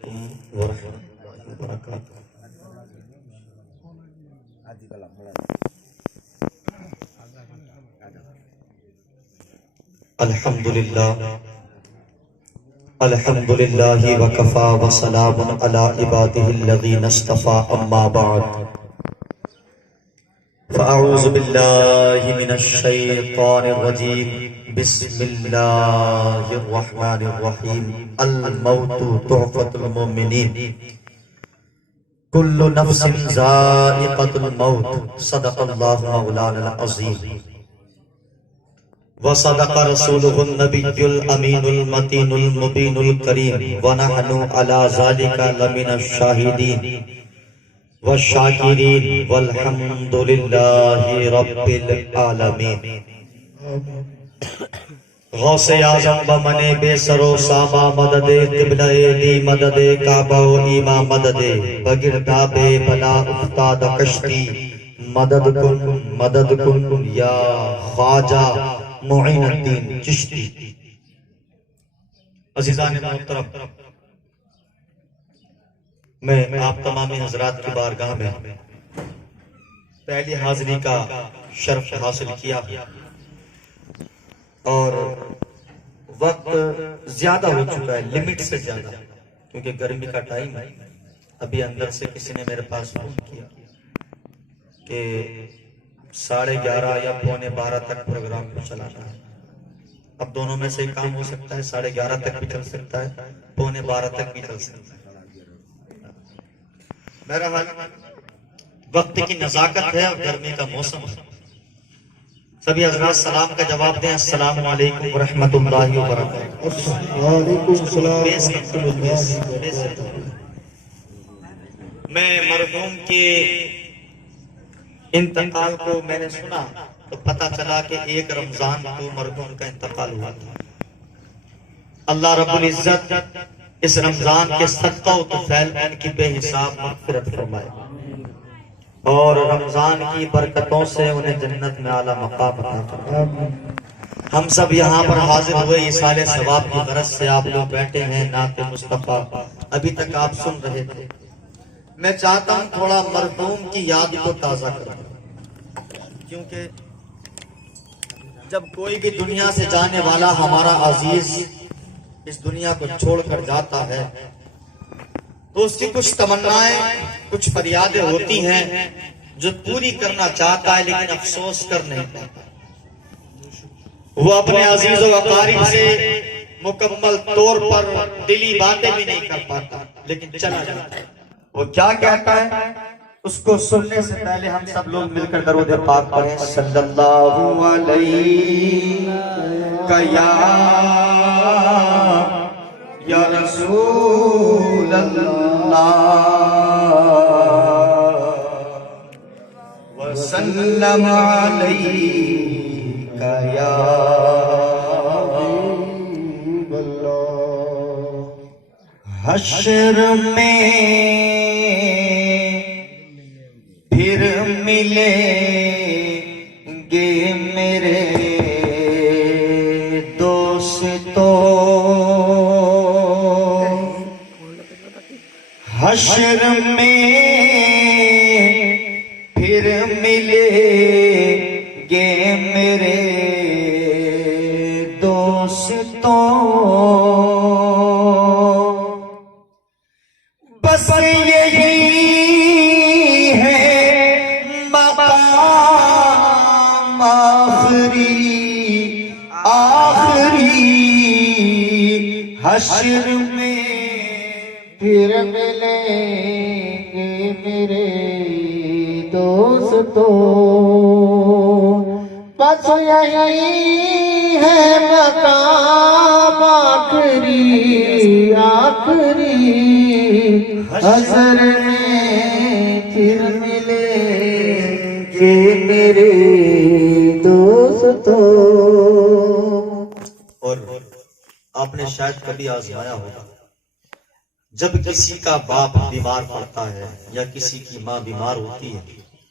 ورحمۃ اللہ وبرکاتہ۔ الحمدللہ وکفا وسلام علی عبادہ الذین اصطفى، اما بعد فاعوذ باللہ من الشیطان الرجیم، بسم اللہ الرحمن الرحیم۔ الموت تحفۃ المؤمنین، کل نفس ذائقۃ الموت، صدق اللہ مولانا العظیم وصدق رسولہ النبی الامین المتین المبین الکریم، ونحن علی ذلک لمن الشاہدین والشاکرین، والحمد للہ رب العالمین۔ غوث اعظم بمن بے سرو ساما مدد، قبلہ دی مدد، کعبہ و ایما مدد، بگرداب بلا افتاد کشتی، مدد کن یا خواجہ معین الدین چشتی۔ عزیزان محترم، میں آپ تمام حضرات کی بارگاہ میں پہلی حاضری کا شرف حاصل کیا، اور وقت زیادہ ہو چکا ہے، لمٹ سے زیادہ، کیونکہ گرمی کا ٹائم ہے۔ ابھی اندر سے کسی نے میرے پاس فون کیا کہ 11:30 یا 11:45 تک پروگرام کو چلانا ہے۔ اب دونوں میں سے کام ہو سکتا ہے، 11:30 تک بھی چل سکتا ہے، 11:45 تک بھی چل سکتا ہے۔ بہرحال وقت کی نزاکت ہے اور گرمی کا موسم ہے۔ سبھی حضرات سلام کا جواب دیں، السلام علیکم ورحمۃ اللہ وبرکاتہ۔ وعلیکم السلام۔ میں مرحوم کے انتقال کو میں نے سنا تو پتہ چلا کہ 1 رمضان کو مرحوم کا انتقال ہوا تھا۔ اللہ رب العزت اس رمضان کے صدقہ و طفیل ان کی بے حساب مغفرت فرمائے، اور رمضان کی برکتوں سے انہیں جنت میں اعلیٰ مقام عطا فرمائے۔ ہم سب یہاں پر حاضر ہوئے ایصال ثواب کی غرض سے، آپ لوگ بیٹھے ہیں، نعت مصطفیٰ ابھی تک آپ سن رہے تھے۔ میں چاہتا ہوں تھوڑا مرحوم کی یاد کو تازہ کریں، کیونکہ جب کوئی بھی دنیا سے جانے والا ہمارا عزیز اس دنیا کو چھوڑ کر جاتا ہے تو اس کی کچھ تمنائیں، کچھ فریادیں ہوتی ہیں جو پوری کرنا چاہتا ہے، لیکن افسوس کر نہیں پاتا۔ وہ اپنے عزیز و اقارب سے مکمل طور پر دلی باتیں بھی نہیں کر پاتا، لیکن چلا جاتا ہے۔ وہ کیا کہتا ہے، اس کو سننے سے پہلے ہم سب لوگ مل کر درود پاک پڑھیں، صلی اللہ علیہ یا رسول اللہ وسلم علیہ یا حبیب اللہ۔ حشر میں پھر ملیں گے میرے دوستو، حشر میں پھر ملیں گے میرے دوستو، بس یہی ہے مقام آخری، حشر میں پھر ملیں گے میرے دوستو، بس یہی ہے مقام آخری، حشر میں پھر ملیں گے میرے دوستو۔ اور آپ نے شاید کبھی آزمایا ہوگا، جب کسی کا باپ بیمار پڑتا ہے یا کسی کی ماں بیمار ہوتی ہے،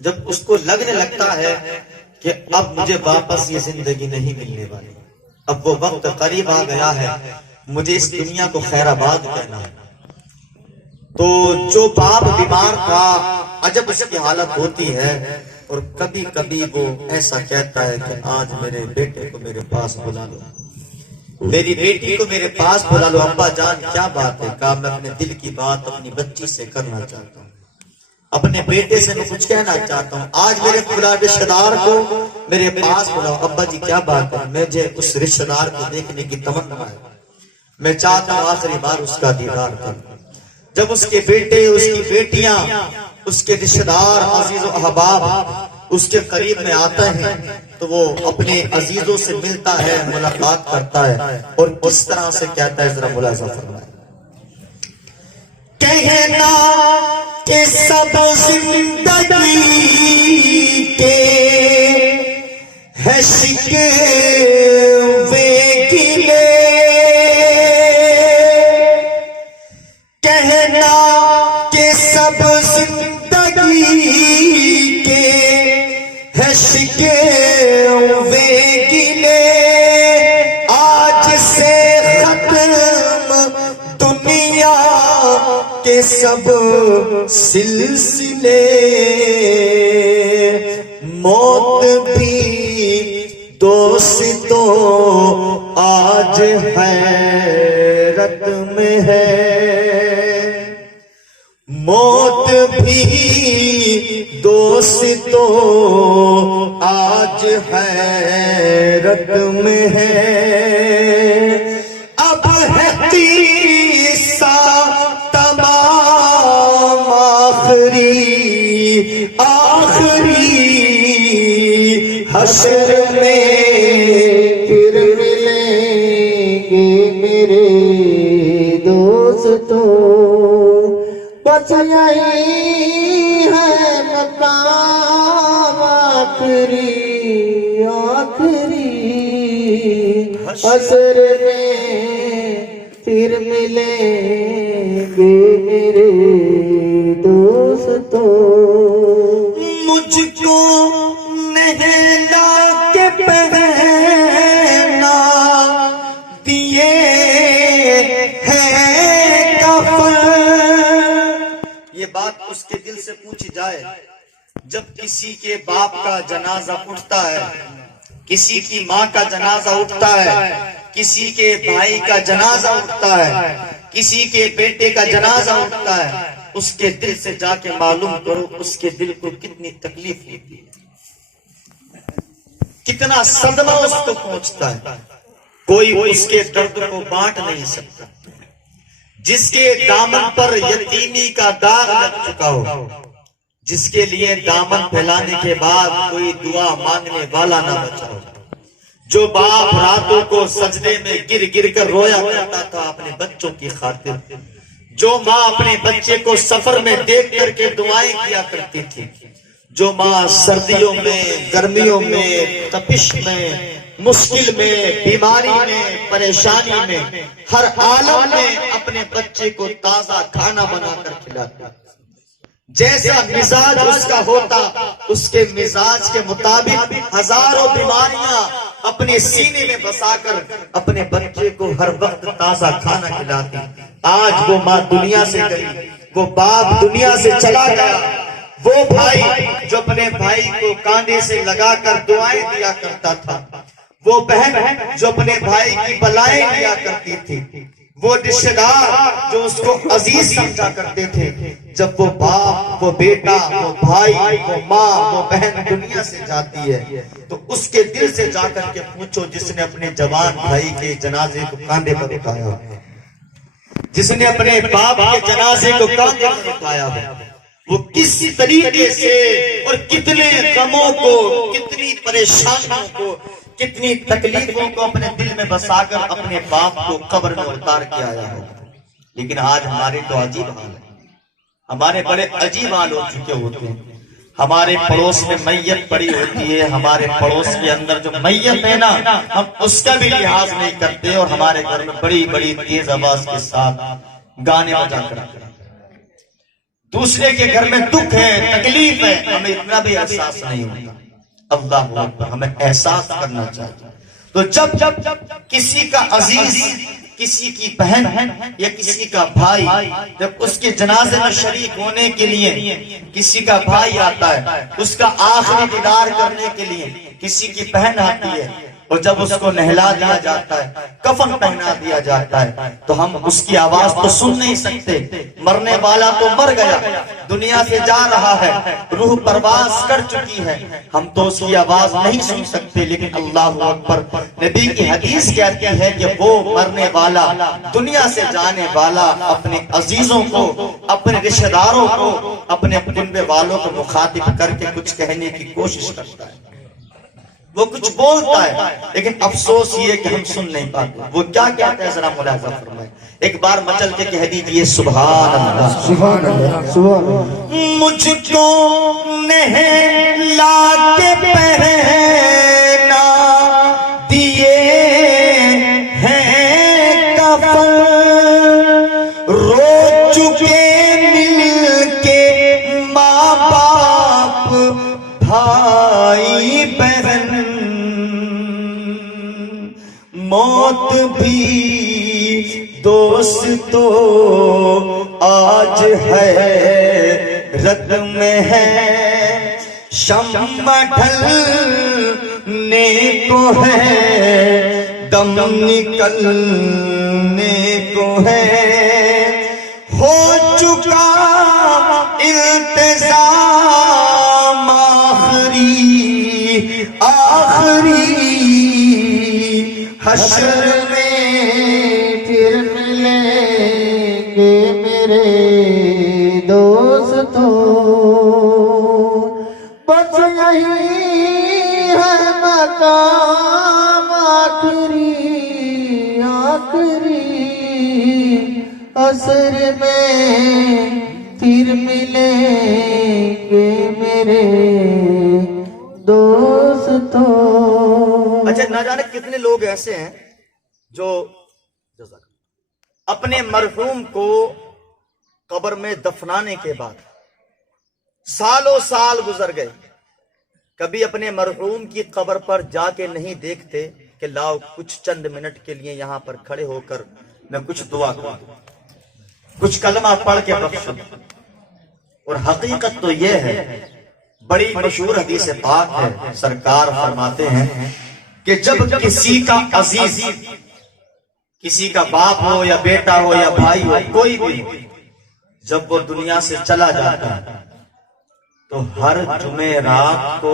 جب اس کو لگنے لگتا ہے کہ اب مجھے واپس یہ زندگی نہیں ملنے والی، اب وہ وقت قریب آ گیا ہے، مجھے اس دنیا کو خیر آباد کہنا ہے، تو جو باپ بیمار تھا عجب اس کی حالت ہوتی ہے، اور کبھی کبھی وہ ایسا کہتا ہے کہ آج میرے بیٹے کو میرے پاس بلا لو، میری بیٹی کو میرے پاس بلا لو۔ ابا جان کیا بات ہے؟ کہا میں اپنے دل کی بات اپنی بچی سے کرنا چاہتا ہوں، اپنے بیٹے سے میں کچھ کہنا چاہتا ہوں، آج میرے پورا رشتہ دار کو میرے پاس بلاؤ۔ ابا جی کیا بات ہے؟ مجھے اس رشتہ دار کو دیکھنے کی تمنا ہے، میں چاہتا ہوں آخری بار اس کا دیدار کروں۔ جب اس کے بیٹے، اس کی بیٹیاں، اس کے رشتہ دار، عزیز و احباب اس کے قریب میں آتے ہیں تو وہ اپنے عزیزوں سے ملتا ہے، ملاقات کرتا ہے، اور کس طرح سے کہتا ہے ذرا ملاحظہ فرمائیں۔ کہنا کہ سب زندگی کے ہے شکوے گلے، کہنا کہ سب زندگی کے ہے شکوے گلے، آج سے ختم دنیا کے سب سلسلے، موت بھی دوستوں آج حیرت میں ہے، موت بھی دوستوں آج حیرت میں ہے، اب ہے قصہ تمام آخری حشر میں پھر ملیں گے میرے دوستوں، بس یہی ہے مقام آخری حشر میں، پھر ملیں گے میرے دوستوں۔ مجھ کو نہلا کے پہنا دیے ہیں کفن، یہ بات اس کے دل سے پوچھی جائے جب کسی کے باپ کا جنازہ اٹھتا ہے، کسی کی ماں کا جنازہ اٹھتا ہے، کسی کے بھائی کا جنازہ اٹھتا ہے، کسی کے بیٹے کا جنازہ اٹھتا ہے، اس کے دل سے جا کے معلوم کرو اس کے دل کو کتنی تکلیف ہوتی ہے، کتنا صدمہ اس کو پہنچتا ہے، کوئی اس کے درد کو بانٹ نہیں سکتا۔ جس کے دامن پر یتیمی کا داغ لگ چکا ہو، جس کے لیے دامن پھیلانے کے بعد کوئی دعا مانگنے والا نہ بچا ہو، جو باپ راتوں کو سجدے میں گر گر کر رویا کرتا تھا اپنے بچوں کی خاطر، جو ماں اپنے بچے کو سفر میں دیکھ کر کے دعائیں کیا کرتی تھی، جو ماں سردیوں میں، گرمیوں میں، تپش میں، مشکل میں، بیماری میں، پریشانی میں، ہر عالم میں اپنے بچے کو تازہ کھانا بنا کر کھلاتی، جیسا مزاج اس کا ہوتا اس کے مزاج کے مطابق ہزاروں بیماریاں اپنے سینے میں بسا کر اپنے بچے کو ہر وقت تازہ کھانا کھلاتی۔ آج وہ ماں دنیا سے گئی، وہ باپ دنیا سے چلا گیا، وہ بھائی جو اپنے بھائی کو کاندھے سے لگا کر دعائیں دیا کرتا تھا، وہ بہن جو اپنے بھائی کی بلائیں دیا کرتی تھی، وہ رشتہ دار جو اس کو عزیز سمجھا کرتے تھے، جب وہ باپ، وہ بیٹا، وہ بھائی، وہ ماں، وہ بہن دنیا سے جاتی ہے تو اس کے دل سے جا کر کے پوچھو جس نے اپنے جوان بھائی کے جنازے کو کاندھے پر اٹھایا، جس نے اپنے باپ کے جنازے کو کاندھے پر اٹھایا، وہ کس طریقے سے اور کتنے غموں کو، کتنی پریشانیوں کو، کتنی تکلیفوں کو اپنے دل میں بسا کر اپنے باپ کو قبر میں اتار کے آیا ہو۔ لیکن آج ہمارے تو عجیب حال ہے، ہمارے بڑے عجیب حال ہو چکے ہوتے ہیں۔ ہمارے پڑوس میں میت پڑی ہوتی ہے، ہمارے پڑوس کے اندر جو میت ہے نا، ہم اس کا بھی لحاظ نہیں کرتے، اور ہمارے گھر میں بڑی بڑی تیز آواز کے ساتھ گانے بجا کر دوسرے کے گھر میں دکھ ہے، تکلیف ہے، ہمیں اتنا بھی احساس نہیں ہوتا۔ اللہ اکبر، ہمیں احساس کرنا چاہیے۔ تو جب کسی کا عزیز کسی کی بہن یا کسی کا بھائی جب اس کے جنازے میں شریک ہونے کے لیے کسی کا بھائی آتا ہے، اس کا آخری دیدار کرنے کے لیے کسی کی بہن آتی ہے، اور جب اس کو نہلا دیا جاتا ہے، کفن پہنا دیا جاتا ہے، تو ہم اس کی آواز تو سن نہیں سکتے، مرنے والا تو مر گیا، دنیا سے جا رہا ہے، روح پرواز کر چکی ہے، ہم تو اس کی آواز نہیں سن سکتے، لیکن اللہ اکبر، نبی کی حدیث کہتی ہے کہ وہ مرنے والا، دنیا سے جانے والا اپنے عزیزوں کو، اپنے رشتہ داروں کو، اپنے کنبے والوں کو مخاطب کر کے کچھ کہنے کی کوشش کرتا ہے، وہ کچھ بولتا ہے، لیکن افسوس یہ کہ ہم سن نہیں پاتے۔ وہ کیا کہتے ہیں ذرا ملاحظہ فرمائیں، ایک بار مچل کے کہہ دیجئے سبحان اللہ، سبحان اللہ، سبحان اللہ۔ مجھ کو نہلا کے پہنا دیے ہیں کفن، رو چکے مل کے ماں باپ بھائی بہن، موت بھی دوستو آج ہے رت میں ہے، شمع ڈھلنے کو ہے، دم نکلنے کو ہے، ہو چکا التزام آخری حشر میں پھر ملیں گے میرے دوستوں، بس یہی ہے مقام آخری عصر میں پھر ملیں گے میرے دوستوں۔ اچھا، نہ جانے کتنے لوگ ایسے ہیں جو اپنے مرحوم کو قبر میں دفنانے کے بعد سالوں سال گزر گئے، کبھی اپنے مرحوم کی قبر پر جا کے نہیں دیکھتے کہ لاؤ کچھ چند منٹ کے لیے یہاں پر کھڑے ہو کر میں کچھ دعا کروں، کچھ کلمہ پڑھ کے بخشوں۔ اور حقیقت تو یہ ہے، بڑی مشہور حدیث پاک ہے، سرکار فرماتے ہیں کہ جب کسی کا عزیز، کسی کا باپ ہو یا بیٹا ہو یا بھائی ہو، کوئی بھی ہو، جب وہ دنیا سے چلا جاتا ہے تو ہر جمعرات کو